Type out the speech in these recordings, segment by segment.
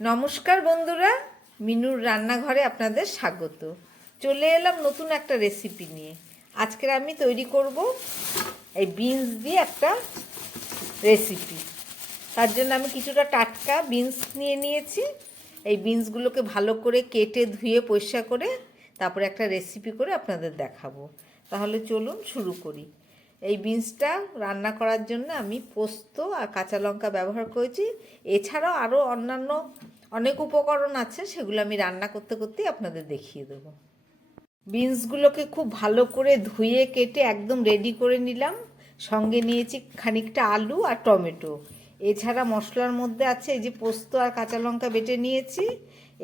নমস্কার বন্ধুরা, মিনুর রান্নাঘরে আপনাদের স্বাগত। চলে এলাম নতুন একটা রেসিপি নিয়ে। আজকের আমি তৈরি করব এই বিনস দিয়ে একটা রেসিপি। তার জন্য আমি কিছুটা টাটকা বিনস নিয়ে নিয়েছি। এই বিনসগুলোকে ভালো করে কেটে ধুয়ে পরিষ্কার করে তারপরে একটা রেসিপি করে আপনাদের দেখাবো। তাহলে চলুন শুরু করি। এই বিনসটা রান্না করার জন্য আমি পোস্ত আর কাঁচা লঙ্কা ব্যবহার করেছি। এছাড়াও আরও অন্যান্য অনেক উপকরণ আছে, সেগুলো আমি রান্না করতে করতেই আপনাদের দেখিয়ে দেবো। বিনসগুলোকে খুব ভালো করে ধুয়ে কেটে একদম রেডি করে নিলাম। সঙ্গে নিয়েছি খানিকটা আলু আর টমেটো। এছাড়া মশলার মধ্যে আছে এই যে পোস্ত আর কাঁচা লঙ্কা বেটে নিয়েছি।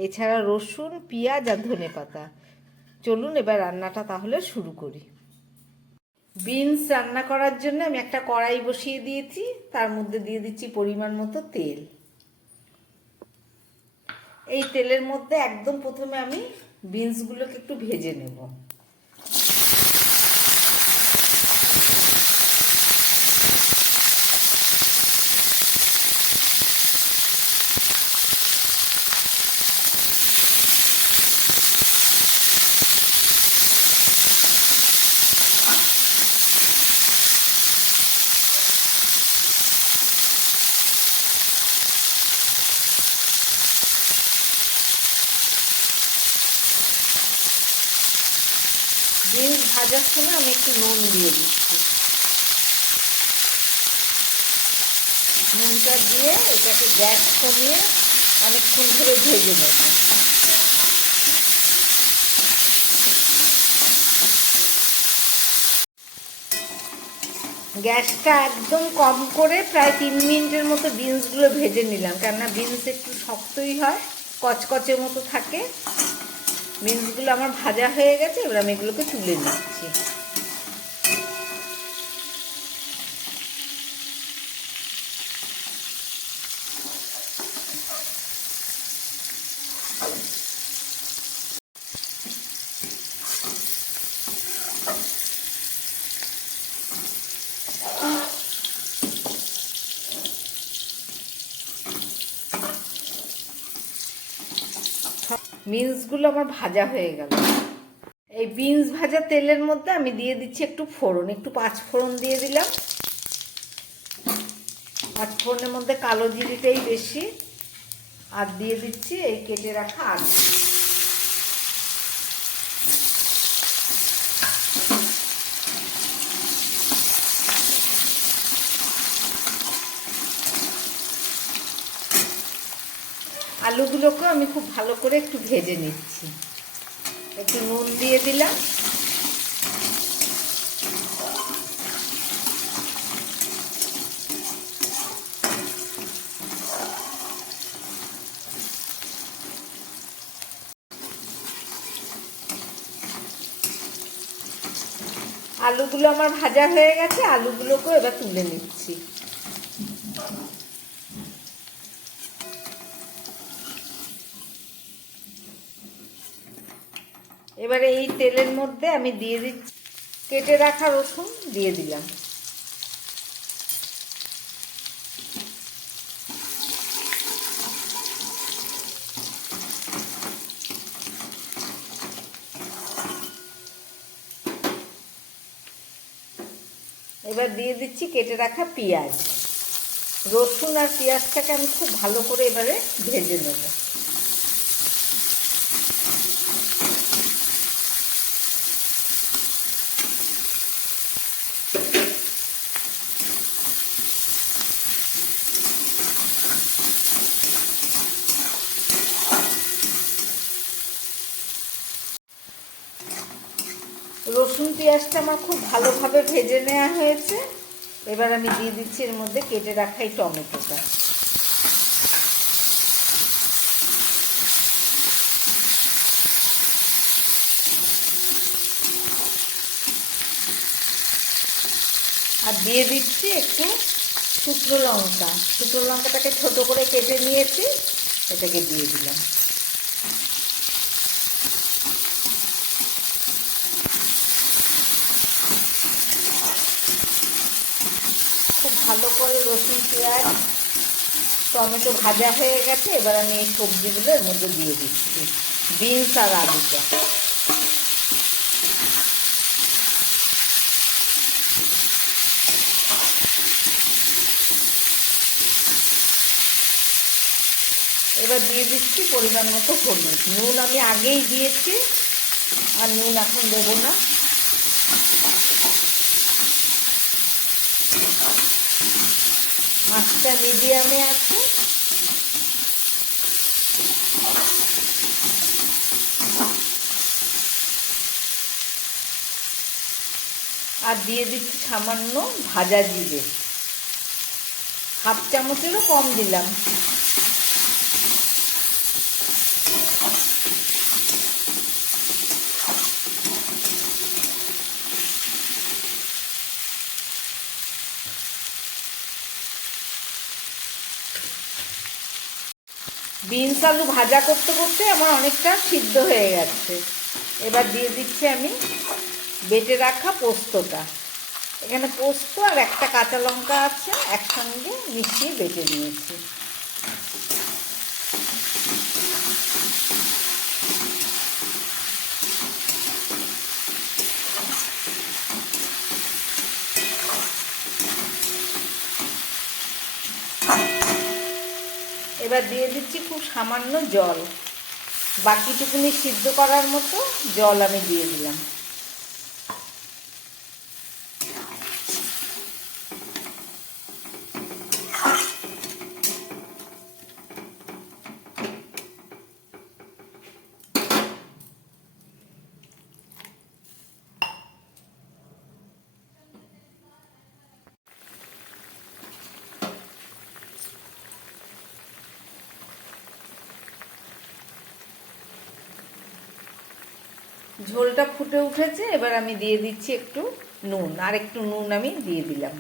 এছাড়া রসুন, পেঁয়াজ আর ধনেপাতা। চলুন এবার রান্নাটা তাহলে শুরু করি। বিনস রান্না করার জন্য আমি একটা কড়াই বসিয়ে দিয়েছি। তার মধ্যে দিয়ে দিচ্ছি পরিমাণ মতো তেল। এই তেলের মধ্যে একদম প্রথমে আমি বিনসগুলোকে একটু ভেজে নেব। বিনস ভাজার সময় আমি একটু নুন দিয়ে দিচ্ছি। নুনটা দিয়ে এটাকে গ্যাস কমিয়ে অনেকক্ষণ ধরে ভেজে নেব। গ্যাসটা একদম কম করে প্রায় 3 মিনিটের মতো বিনসগুলো ভেজে নিলাম, কেননা বিনস একটু শক্তই হয়, কচকচের মতো থাকে। বিনসগুলো আমার ভাজা হয়ে গেছে, এবার আমি এগুলোকে তুলে নিচ্ছি। বিনসগুলো আমার ভাজা হয়ে গেল। এই বিনস ভাজা তেলের মধ্যে আমি দিয়ে দিচ্ছি একটু ফোড়ন, একটু 5 ফোড়ন দিয়ে দিলাম। 5 ফোড়নের মধ্যে কালো জিরেটাই বেশি। আর দিয়ে দিচ্ছি এই কেটে রাখা আলু। আলুগুলোকে আমি খুব ভালো করে একটু ভেজে নিচ্ছি। একটু নুন দিয়ে দিলাম। আলুগুলো আমার ভাজা হয়ে গেছে, আলুগুলোকেও এবার তুলে নিচ্ছি। এবারে এই তেলের মধ্যে আমি দিয়ে দিচ্ছি কেটে রাখা রসুন, দিয়ে দিলাম। এবার দিয়ে দিচ্ছি কেটে রাখা পেঁয়াজ। রসুন আর পেঁয়াজটাকে আমি খুব ভালো করে এবারে ভেজে নেব। রসুন পেঁয়াজটা আমার খুব ভালোভাবে ভেজে নেওয়া হয়েছে। এবার আমি দিয়ে দিচ্ছি এর মধ্যে কেটে রাখা এই টমেটোটা। আর দিয়ে দিচ্ছি একটু শুকনো লঙ্কা। শুকনো লঙ্কাটাকে ছোট করে কেটে নিয়েছি, এটাকে দিয়ে দিলাম। খুব ভালো করে রসুন পেঁয়াজ টমেটো ভাজা হয়ে গেছে, এবার আমি এই সবজিগুলো এর মধ্যে দিয়ে দিচ্ছি, বিনস আর আলুটা। এবার দিয়ে দিচ্ছি পরিমাণ মতো হলুদ। নুন আমি আগেই দিয়েছি, আর নুন এখন দেবো না। মাছটা মিডিয়ামে আছে। আর দিয়ে দিচ্ছি সামান্য ভাজা জিরে, হাফ চামচেরও কম দিলাম। বিনস আলু ভাজা করতে করতে আমার অনেকটা সিদ্ধ হয়ে গেছে। এবার দিয়ে দিচ্ছি আমি বেটে রাখা পোস্তটা। এখানে পোস্ত আর একটা কাঁচা লঙ্কা আছে, একসঙ্গে মিশিয়ে বেটে নিয়েছি। এবার দিয়ে দিচ্ছি খুব সামান্য জল, বাকিটুকুনি সিদ্ধ করার মতো জল আমি দিয়ে দিলাম। ঝোলটা ফুটে উঠেছে, এবার আমি দিয়ে দিচ্ছি একটু নুন, আর একটু নুন আমি দিয়ে দিলাম।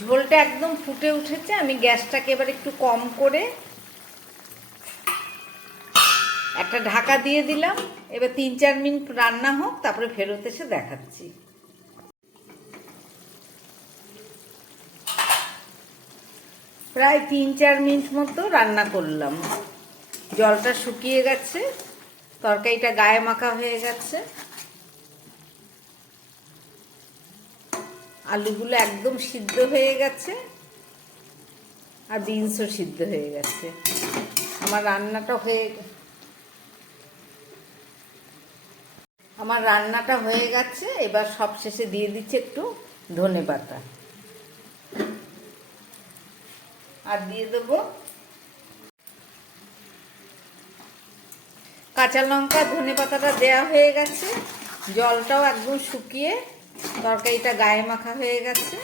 ঝোলটা একদম ফুটে উঠেছে, আমি গ্যাসটাকে এবার একটু কম করে একটা ঢাকা দিয়ে দিলাম। এবার 3-4 মিনিট রান্না হোক, তারপরে ফেরত এসে দেখাচ্ছি। প্রায় 3-4 মিনিট মতো রান্না করলাম। জলটা শুকিয়ে গেছে, তরকারিটা গায়ে মাখা হয়ে গেছে, আলুগুলো একদম সিদ্ধ হয়ে গেছে, আর বিনসও সিদ্ধ হয়ে গেছে। আমার রান্নাটা হয়ে গেছে। এবার সব শেষে দিয়ে দিচ্ছি একটু ধনেপাতা, আর দিয়ে দেবো কাঁচা লঙ্কা। ধনেপাতাটা দেওয়া হয়ে গেছে, জলটাও একদম শুকিয়ে তরকারিটা গায়ে মাখা হয়ে গেছে।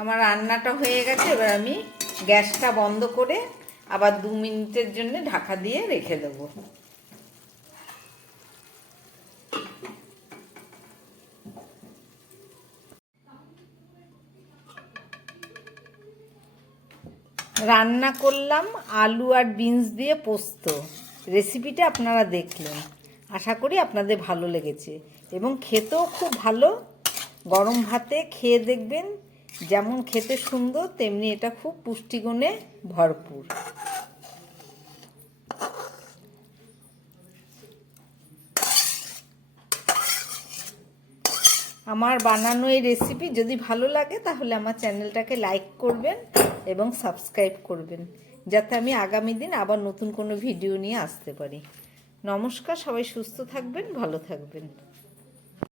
আমার রান্নাটা হয়ে গেছে, এবার আমি গ্যাসটা বন্ধ করে আবার 2 মিনিটের জন্য ঢাকা দিয়ে রেখে দেবো। রান্না করলাম আলু আর বিনস দিয়ে পোস্ত। রেসিপিটা আপনারা দেখলেন, আশা করি আপনাদের ভালো লেগেছে এবং খেতেও খুব ভালো। গরম ভাতে খেয়ে দেখবেন, যেমন খেতে সুন্দর তেমনি এটা খুব পুষ্টিগুণে ভরপুর। আমার বানানো এই রেসিপি যদি ভালো লাগে তাহলে আমার চ্যানেলটাকে লাইক করবেন এবং সাবস্ক্রাইব করবেন, যাতে আমি আগামী দিন আবার নতুন কোনো ভিডিও নিয়ে আসতে পারি। নমস্কার, সবাই সুস্থ থাকবেন, ভালো থাকবেন।